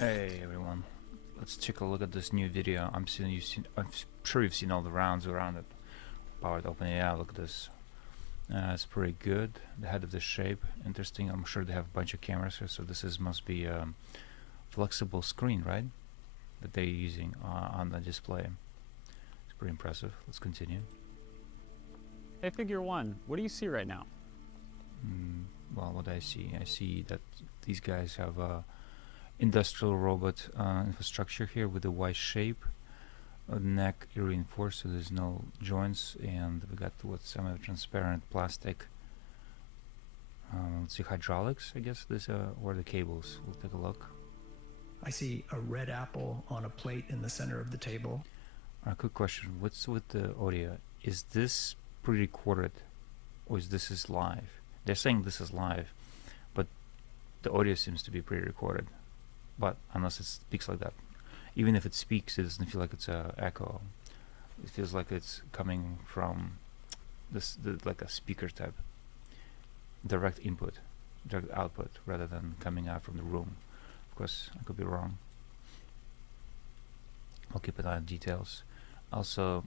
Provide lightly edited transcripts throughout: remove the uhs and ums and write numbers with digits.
Hey everyone, let's take a look at this new video. I'm sure you've seen all the rounds around it. Powered OpenAI, look at this. It's pretty good. The head of the shape, interesting. I'm sure they have a bunch of cameras here, so this must be a flexible screen, right? That they're using on the display. It's pretty impressive. Let's continue. Hey, Figure One, what do you see right now? Well, what I see that these guys have a industrial robot infrastructure here with a Y shape, neck reinforced so there's no joints, and we got what semi-transparent plastic. Let's see, hydraulics, I guess this or the cables. We'll take a look. I see a red apple on a plate in the center of the table. Quick question: what's with the audio? Is this pre-recorded, or is this live? They're saying this is live, but the audio seems to be pre-recorded. But unless it speaks like that, even if it speaks, it doesn't feel like it's a echo. It feels like it's coming from like a speaker type, direct input, direct output, rather than coming out from the room. Of course, I could be wrong. I'll keep an eye on details. Also,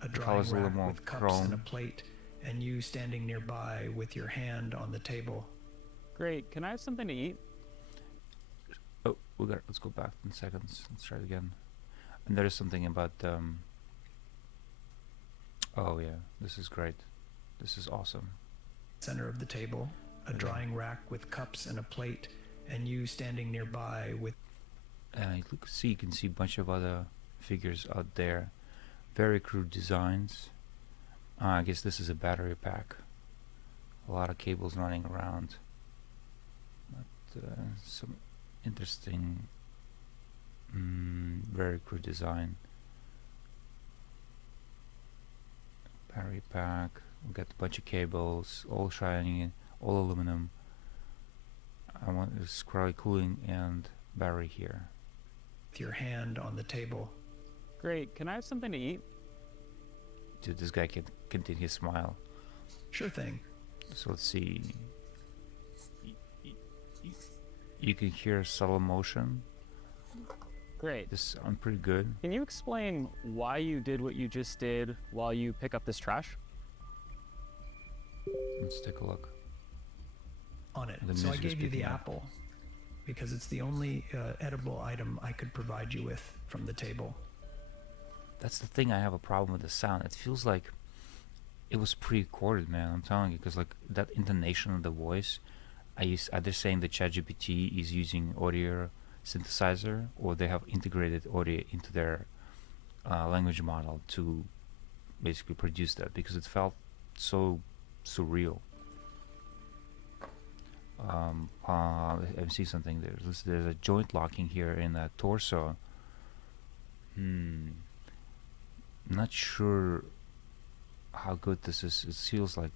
a the color's a little more with cups chrome. and a plate, and you standing nearby with your hand on the table. Great, can I have something to eat? Oh, let's go back 10 seconds. Let's try it again. And there is something about oh yeah, this is great. This is awesome. Center of the table, a drying rack with cups and a plate, and you standing nearby with... You can see a bunch of other figures out there. Very crude designs. I guess this is a battery pack. A lot of cables running around. But some interesting, very crude design. Battery pack. We got a bunch of cables, all shiny, all aluminum. I want this cryo cooling and battery here. With your hand on the table. Great, can I have something to eat? Dude, this guy can continue his smile. Sure thing. So let's see. You can hear subtle motion. Great. This sounds pretty good. Can you explain why you did what you just did while you pick up this trash? Let's take a look. On it. The So I music is gave you the picking up. apple because it's the only edible item I could provide you with from the table. That's the thing, I have a problem with the sound. It feels like it was pre-recorded, man. I'm telling you, because like that intonation of the voice, either saying that ChatGPT is using audio synthesizer, or they have integrated audio into their language model to basically produce that, because it felt so surreal. I see something there. There's a joint locking here in the torso. Not sure how good this is. It feels like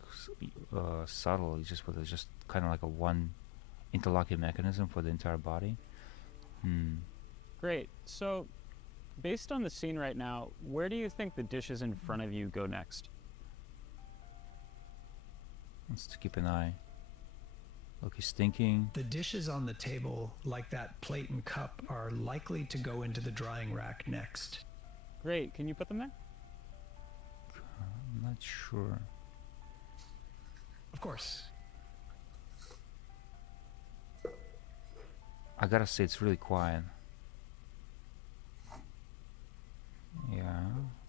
subtle. It's just kind of like a one interlocking mechanism for the entire body. Great, so based on the scene right now, where do you think the dishes in front of you go next? Let's keep an eye. Look, he's thinking. The dishes on the table, like that plate and cup, are likely to go into the drying rack next. Great, can you put them there? I'm not sure. Of course. I gotta say, it's really quiet. Yeah.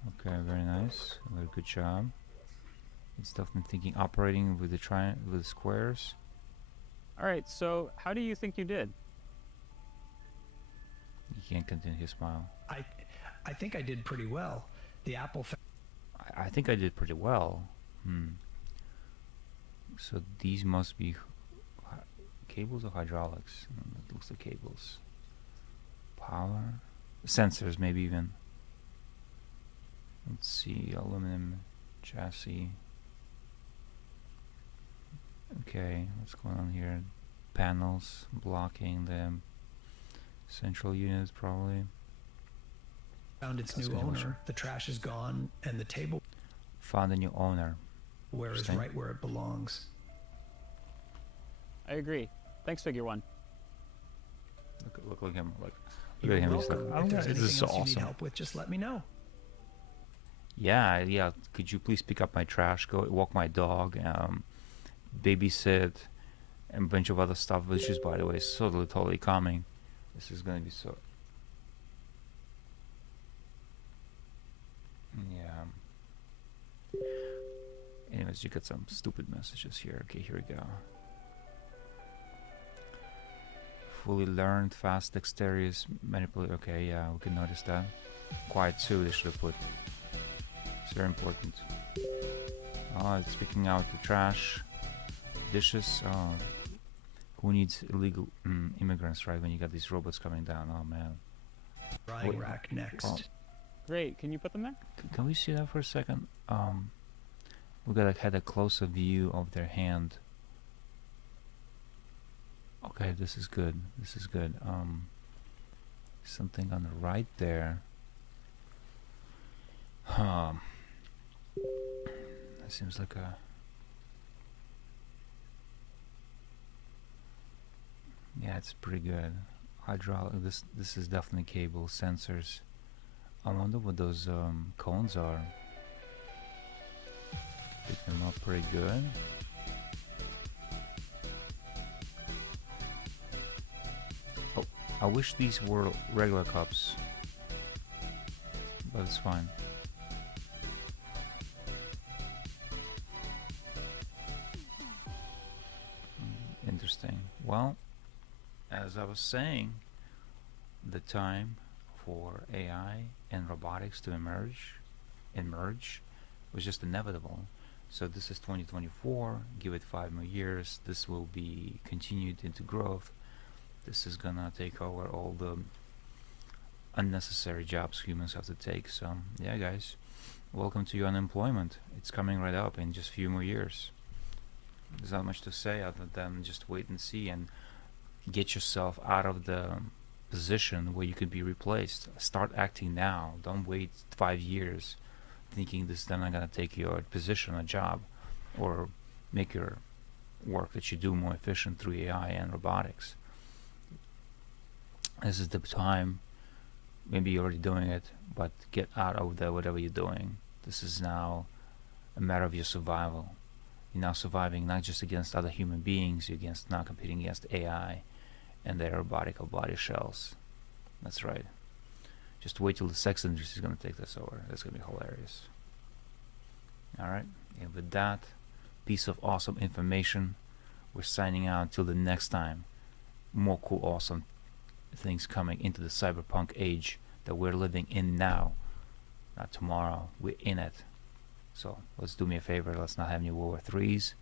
Okay. Very nice. Very good job. It's definitely thinking, operating with the squares. All right, so how do you think you did? He can't continue his smile. I think I did pretty well. The apple... I think I did pretty well. So these must be cables or hydraulics? It looks like cables. Power, sensors, maybe even. Let's see, aluminum chassis. Okay, what's going on here? Panels blocking the central unit, probably. Found its That's new good owner. motion. The trash is gone, and the table Found a new owner. where is Interesting. right where it belongs. I agree. Thanks, Figure One. Look at him. Look You're at him. He's like, welcome. I If don't know. there's This anything is else you need awesome. help with, just let me know. Yeah. Could you please pick up my trash? Go walk my dog. Babysit, and a bunch of other stuff. Which is, by the way, totally calming. This is gonna be so. Yeah. Anyways, you got some stupid messages here. Okay, here we go. Fully learned, fast, dexterous, manipulate. Okay, yeah, we can notice that. Quiet too, they should have put. It's very important. Oh, it's picking out the trash, dishes. Oh, who needs illegal immigrants, right? When you got these robots coming down. Oh man. Drying Wait. rack next. Oh. Great. Can you put them there? Can we see that for a second? We gotta had a closer view of their hand. Okay, this is good. This is good. Something on the right there. That seems like a. Yeah, it's pretty good. Hydraulic. This is definitely cable sensors. I wonder what those cones are. Pick them up pretty good. Oh, I wish these were regular cups, but it's fine. Interesting. Well, as I was saying, the time for AI and robotics to emerge was just inevitable. So this is 2024. Give it 5 more years. This will be continued into growth. This is gonna take over all the unnecessary jobs humans have to take. So yeah, guys, welcome to your unemployment. It's coming right up in just a few more years. There's not much to say other than just wait and see and get yourself out of the position where you could be replaced. Start acting now. Don't wait 5 years thinking this then I'm gonna take your position or job or make your work that you do more efficient through AI and robotics. This is the time. Maybe you're already doing it, but get out of the whatever you're doing. This is now a matter of your survival. You're now surviving not just against other human beings, you're now competing against AI and their robotic body shells. That's right. Just wait till the sex industry is going to take this over. That's going to be hilarious. Alright, and with that piece of awesome information, we're signing out till the next time. More cool, awesome things coming into the cyberpunk age that we're living in now. Not tomorrow, we're in it. So let's do me a favor, let's not have any World War IIIs,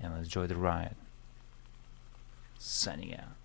and let's enjoy the riot. Signing out.